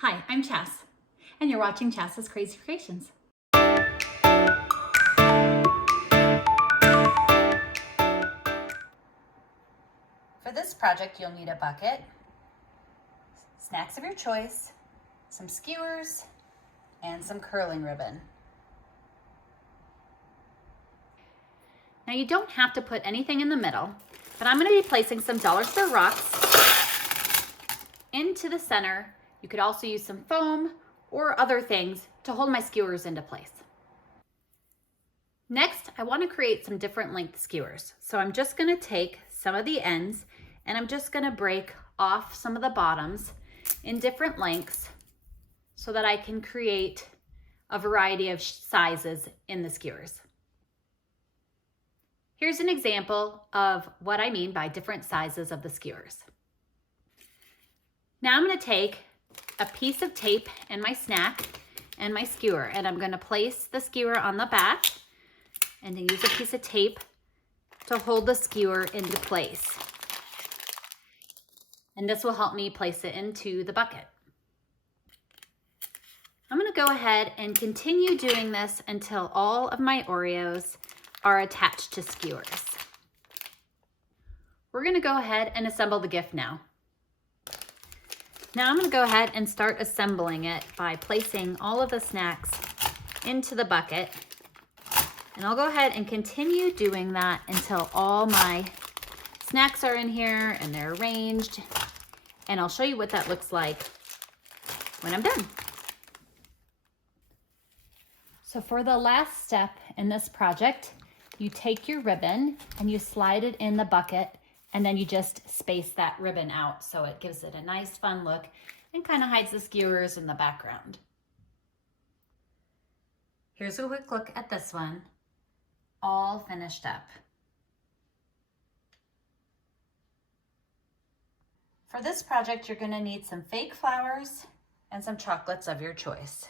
Hi, I'm Chas, and you're watching Chas's Crazy Creations. For this project, you'll need a bucket, snacks of your choice, some skewers, and some curling ribbon. Now you don't have to put anything in the middle, but I'm going to be placing some dollar store rocks into the center. You could also use some foam or other things to hold my skewers into place. Next, I want to create some different length skewers. So I'm just going to take some of the ends and I'm just going to break off some of the bottoms in different lengths so that I can create a variety of sizes in the skewers. Here's an example of what I mean by different sizes of the skewers. Now I'm going to take a piece of tape and my snack and my skewer, and I'm going to place the skewer on the back and then use a piece of tape to hold the skewer into place. And this will help me place it into the bucket. I'm going to go ahead and continue doing this until all of my Oreos are attached to skewers. We're going to go ahead and assemble the gift now. Now I'm going to go ahead and start assembling it by placing all of the snacks into the bucket. And I'll go ahead and continue doing that until all my snacks are in here and they're arranged. And I'll show you what that looks like when I'm done. So for the last step in this project, you take your ribbon and you slide it in the bucket, and then you just space that ribbon out so it gives it a nice fun look and kind of hides the skewers in the background. Here's a quick look at this one, all finished up. For this project, you're going to need some fake flowers and some chocolates of your choice.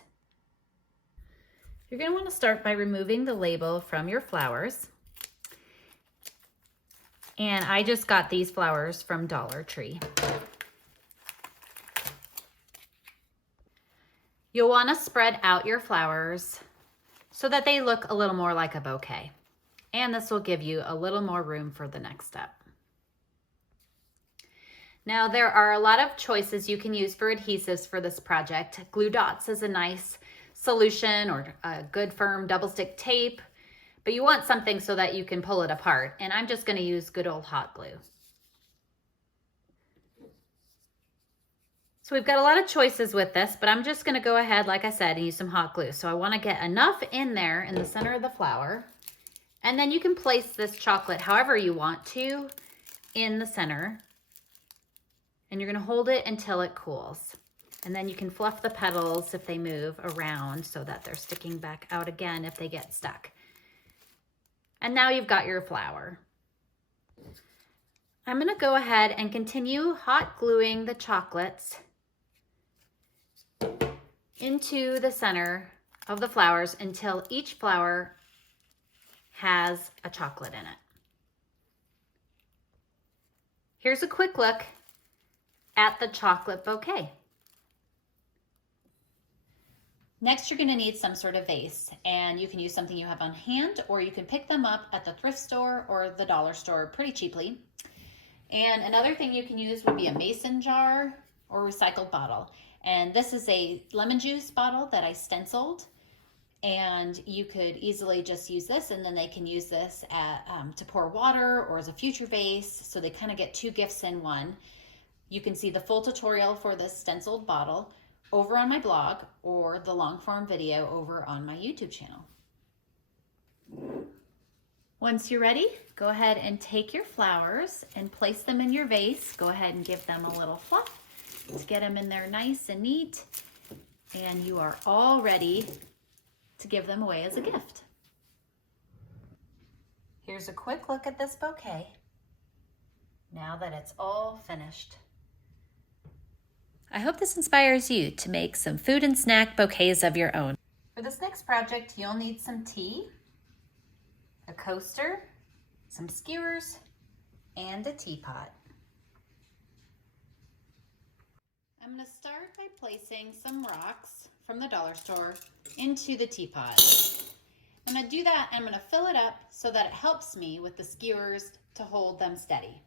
You're going to want to start by removing the label from your flowers. And I just got these flowers from Dollar Tree. You'll want to spread out your flowers so that they look a little more like a bouquet. And this will give you a little more room for the next step. Now there are a lot of choices you can use for adhesives for this project. Glue dots is a nice solution, or a good firm double stick tape, but you want something so that you can pull it apart. And I'm just going to use good old hot glue. So we've got a lot of choices with this, but I'm just going to go ahead, like I said, and use some hot glue. So I want to get enough in there in the center of the flower. And then you can place this chocolate however you want to in the center. And you're going to hold it until it cools. And then you can fluff the petals if they move around so that they're sticking back out again if they get stuck. And now you've got your flower. I'm going to go ahead and continue hot gluing the chocolates into the center of the flowers until each flower has a chocolate in it. Here's a quick look at the chocolate bouquet. Next, you're going to need some sort of vase, and you can use something you have on hand, or you can pick them up at the thrift store or the dollar store pretty cheaply. And another thing you can use would be a mason jar or recycled bottle. And this is a lemon juice bottle that I stenciled, and you could easily just use this, and then they can use this to pour water or as a future vase, so they kind of get two gifts in one. You can see the full tutorial for this stenciled bottle over on my blog or the long form video over on my YouTube channel. Once you're ready, go ahead and take your flowers and place them in your vase. Go ahead and give them a little fluff to get them in there nice and neat. And you are all ready to give them away as a gift. Here's a quick look at this bouquet now that it's all finished. I hope this inspires you to make some food and snack bouquets of your own. For this next project, you'll need some tea, a coaster, some skewers, and a teapot. I'm going to start by placing some rocks from the dollar store into the teapot. I'm going to do that, and I'm going to fill it up so that it helps me with the skewers to hold them steady.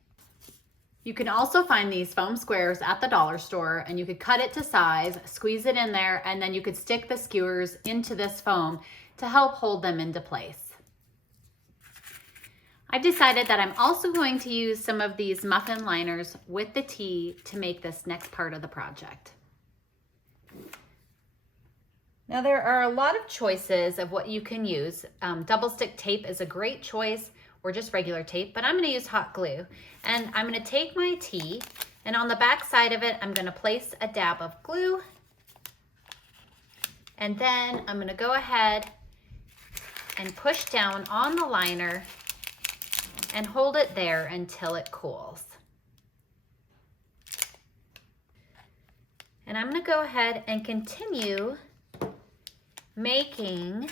You can also find these foam squares at the dollar store, and you could cut it to size, squeeze it in there, and then you could stick the skewers into this foam to help hold them into place. I've decided that I'm also going to use some of these muffin liners with the tea to make this next part of the project. Now there are a lot of choices of what you can use. Double stick tape is a great choice, or just regular tape, but I'm going to use hot glue. And I'm going to take my tea, and on the back side of it, I'm going to place a dab of glue. And then I'm going to go ahead and push down on the liner and hold it there until it cools. And I'm going to go ahead and continue making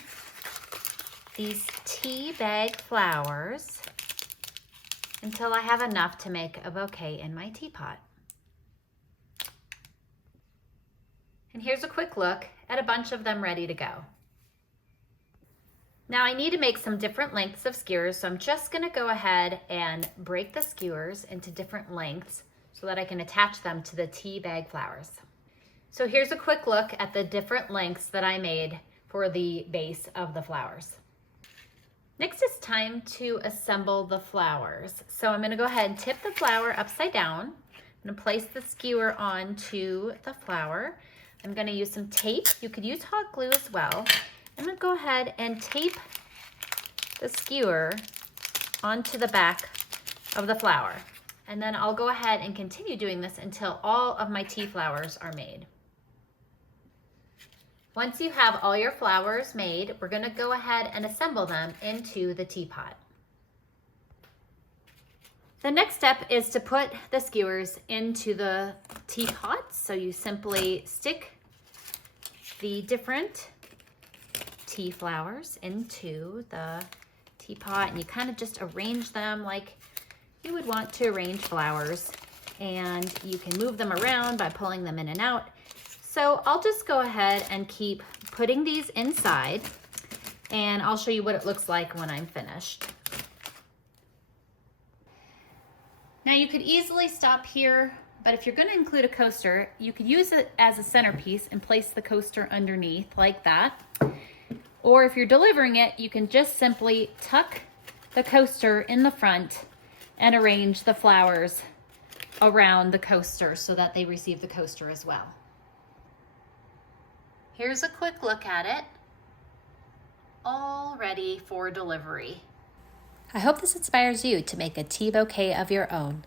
these tea bag flowers until I have enough to make a bouquet in my teapot. And here's a quick look at a bunch of them ready to go. Now I need to make some different lengths of skewers, so I'm just going to go ahead and break the skewers into different lengths so that I can attach them to the tea bag flowers. So here's a quick look at the different lengths that I made for the base of the flowers. Next it's time to assemble the flowers. So I'm going to go ahead and tip the flower upside down. I'm going to place the skewer onto the flower. I'm going to use some tape. You could use hot glue as well. I'm going to go ahead and tape the skewer onto the back of the flower. And then I'll go ahead and continue doing this until all of my tea flowers are made. Once you have all your flowers made, we're going to go ahead and assemble them into the teapot. The next step is to put the skewers into the teapot. So you simply stick the different tea flowers into the teapot, and you kind of just arrange them like you would want to arrange flowers, and you can move them around by pulling them in and out. So I'll just go ahead and keep putting these inside, and I'll show you what it looks like when I'm finished. Now you could easily stop here, but if you're going to include a coaster, you could use it as a centerpiece and place the coaster underneath like that. Or if you're delivering it, you can just simply tuck the coaster in the front and arrange the flowers around the coaster so that they receive the coaster as well. Here's a quick look at it, all ready for delivery. I hope this inspires you to make a tea bouquet of your own.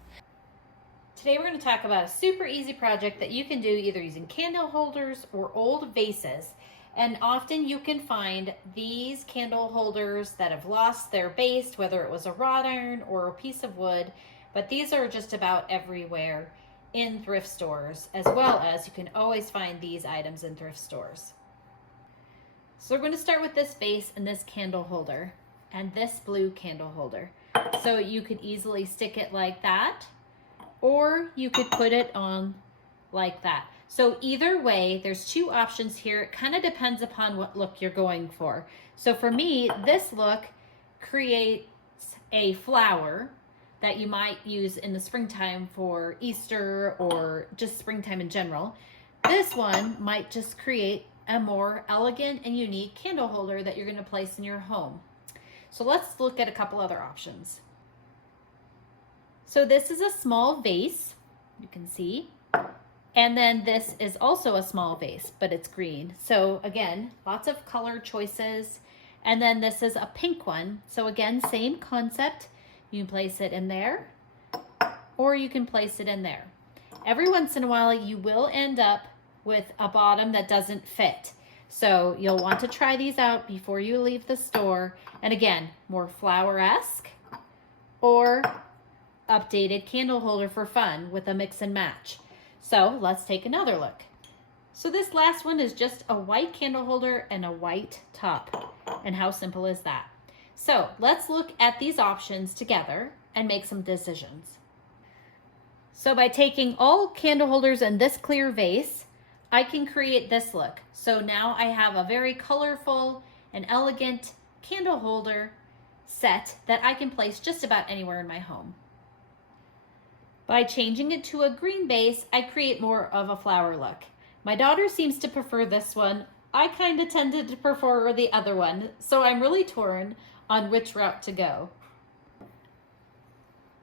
Today we're going to talk about a super easy project that you can do either using candle holders or old vases. And often you can find these candle holders that have lost their base, whether it was a wrought iron or a piece of wood, but these are just about everywhere in thrift stores, as well as you can always find these items in thrift stores. So we're going to start with this vase and this candle holder and this blue candle holder. So you could easily stick it like that, or you could put it on like that. So either way, there's two options here. It kind of depends upon what look you're going for. So for me, this look creates a flower that you might use in the springtime for Easter or just springtime in general. This one might just create a more elegant and unique candle holder that you're going to place in your home. So let's look at a couple other options. So this is a small vase, you can see. And then this is also a small vase, but it's green. So again, lots of color choices. And then this is a pink one. So again, same concept. You can place it in there, or you can place it in there. Every once in a while, you will end up with a bottom that doesn't fit. So you'll want to try these out before you leave the store. And again, more flower-esque or updated candle holder for fun with a mix and match. So let's take another look. So this last one is just a white candle holder and a white top. And how simple is that? So let's look at these options together and make some decisions. So by taking all candle holders in this clear vase, I can create this look. So now I have a very colorful and elegant candle holder set that I can place just about anywhere in my home. By changing it to a green base, I create more of a flower look. My daughter seems to prefer this one. I kind of tended to prefer the other one, so I'm really torn on which route to go.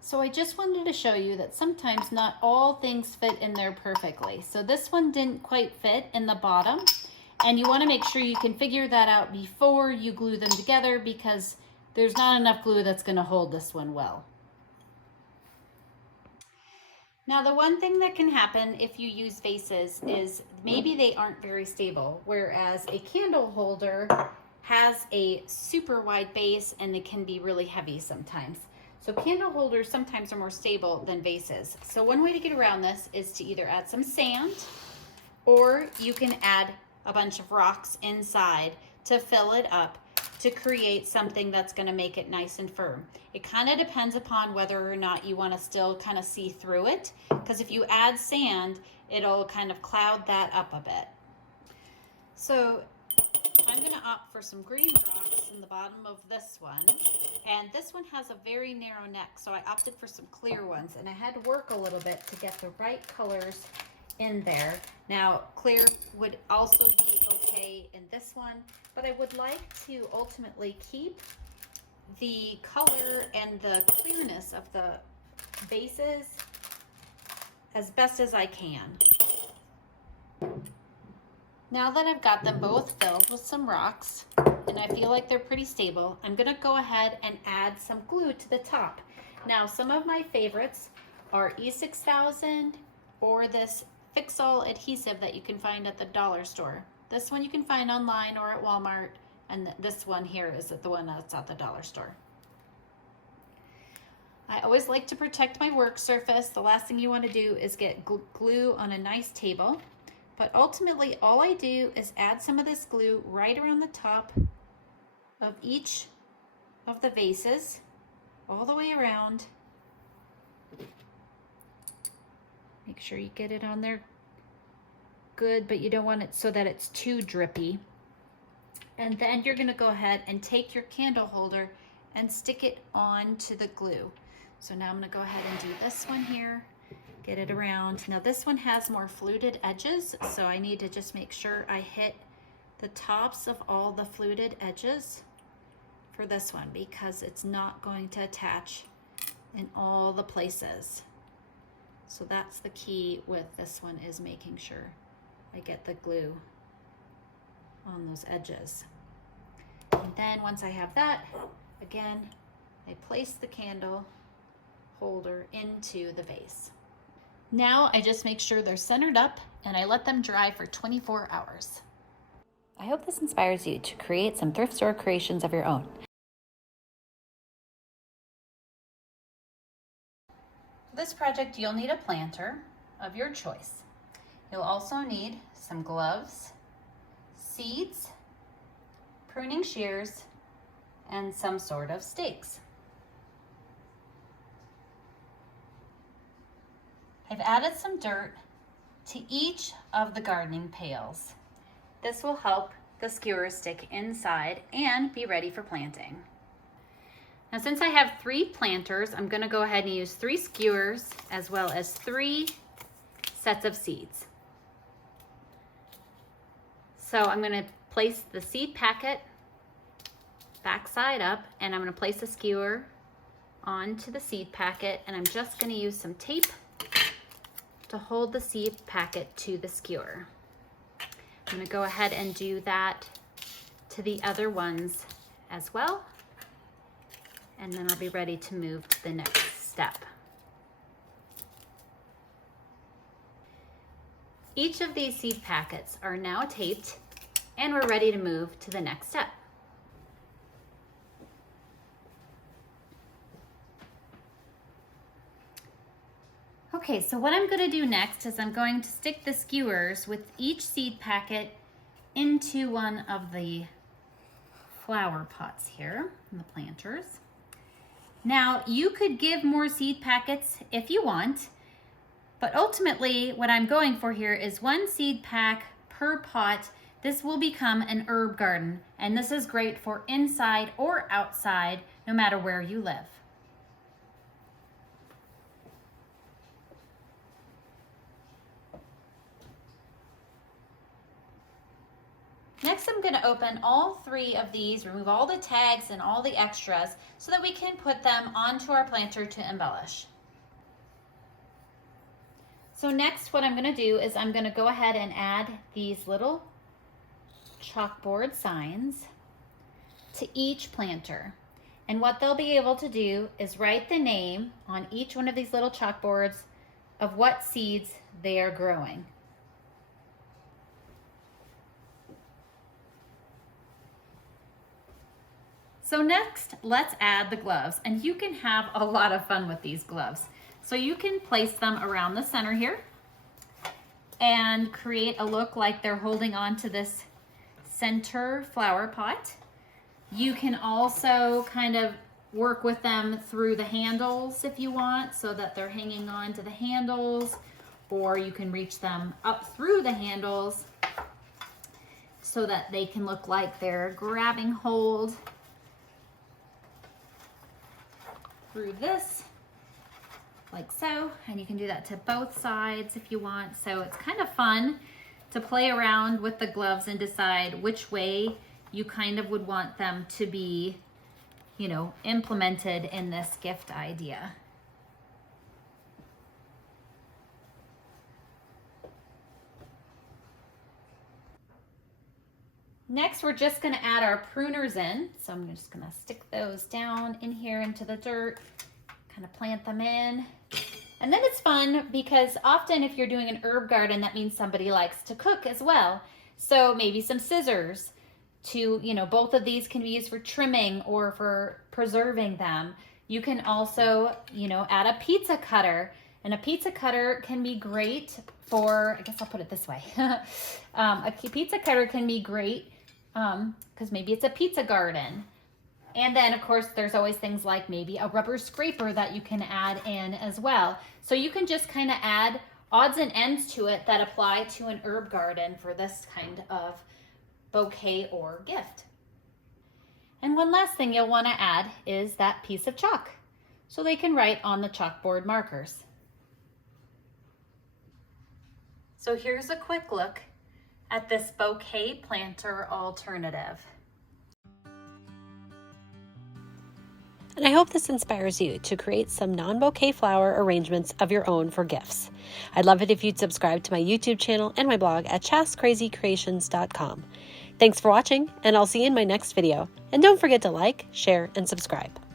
So I just wanted to show you that sometimes not all things fit in there perfectly. So this one didn't quite fit in the bottom, and you want to make sure you can figure that out before you glue them together, because there's not enough glue that's going to hold this one well. Now, the one thing that can happen if you use vases is maybe they aren't very stable, whereas a candle holder has a super wide base and they can be really heavy sometimes. So candle holders sometimes are more stable than vases. So one way to get around this is to either add some sand, or you can add a bunch of rocks inside to fill it up to create something that's going to make it nice and firm. It kind of depends upon whether or not you want to still kind of see through it, because if you add sand, it'll kind of cloud that up a bit. So I'm going to opt for some green rocks in the bottom of this one, and this one has a very narrow neck, so I opted for some clear ones, and I had to work a little bit to get the right colors in there. Now, clear would also be okay in this one, but I would like to ultimately keep the color and the clearness of the bases as best as I can. Now that I've got them both filled with some rocks, and I feel like they're pretty stable, I'm gonna go ahead and add some glue to the top. Now, some of my favorites are E6000 or this Fix-All adhesive that you can find at the dollar store. This one you can find online or at Walmart, and this one here is the one that's at the dollar store. I always like to protect my work surface. The last thing you want to do is get glue on a nice table, but ultimately all I do is add some of this glue right around the top of each of the vases, all the way around. Make sure you get it on there good, but you don't want it so that it's too drippy. And then you're gonna go ahead and take your candle holder and stick it onto the glue. So now I'm gonna go ahead and do this one here, get it around. Now this one has more fluted edges, so I need to just make sure I hit the tops of all the fluted edges for this one, because it's not going to attach in all the places. So that's the key with this one, is making sure I get the glue on those edges. And then once I have that, again, I place the candle holder into the vase. Now I just make sure they're centered up and I let them dry for 24 hours. I hope this inspires you to create some thrift store creations of your own. For this project, you'll need a planter of your choice. You'll also need some gloves, seeds, pruning shears, and some sort of stakes. I've added some dirt to each of the gardening pails. This will help the skewers stick inside and be ready for planting. Now, since I have 3 planters, I'm going to go ahead and use 3 skewers as well as 3 sets of seeds. So I'm going to place the seed packet back side up, and I'm going to place a skewer onto the seed packet, and I'm just going to use some tape to hold the seed packet to the skewer. I'm going to go ahead and do that to the other ones as well, and then I'll be ready to move to the next step. Each of these seed packets are now taped, and we're ready to move to the next step. Okay, so what I'm going to do next is I'm going to stick the skewers with each seed packet into one of the flower pots here in the planters. Now, you could give more seed packets if you want, But ultimately, what I'm going for here is 1 seed pack per pot. This will become an herb garden, and this is great for inside or outside, no matter where you live. Next, I'm going to open all 3 of these, remove all the tags and all the extras so that we can put them onto our planter to embellish. So next, what I'm going to do is I'm going to go ahead and add these little chalkboard signs to each planter. And what they'll be able to do is write the name on each one of these little chalkboards of what seeds they are growing. So next, let's add the gloves, and you can have a lot of fun with these gloves. So you can place them around the center here and create a look like they're holding on to this center flower pot. You can also kind of work with them through the handles if you want, so that they're hanging on to the handles, or you can reach them up through the handles so that they can look like they're grabbing hold through this, like so. And you can do that to both sides if you want. So it's kind of fun to play around with the gloves and decide which way you kind of would want them to be, you know, implemented in this gift idea. Next, we're just going to add our pruners in. So I'm just going to stick those down in here into the dirt, kind of plant them in. And then it's fun because often if you're doing an herb garden, that means somebody likes to cook as well. So maybe some scissors to, you know, both of these can be used for trimming or for preserving them. You can also, you know, add a pizza cutter. And a pizza cutter can be great for, I guess I'll put it this way. A pizza cutter can be great because maybe it's a pizza garden. And then of course there's always things like maybe a rubber scraper that you can add in as well. So you can just kind of add odds and ends to it that apply to an herb garden for this kind of bouquet or gift. And one last thing you'll want to add is that piece of chalk so they can write on the chalkboard markers. So here's a quick look at this bouquet planter alternative. And I hope this inspires you to create some non-bouquet flower arrangements of your own for gifts. I'd love it if you'd subscribe to my YouTube channel and my blog at chascrazycreations.com. Thanks for watching, and I'll see you in my next video. And don't forget to like, share, and subscribe.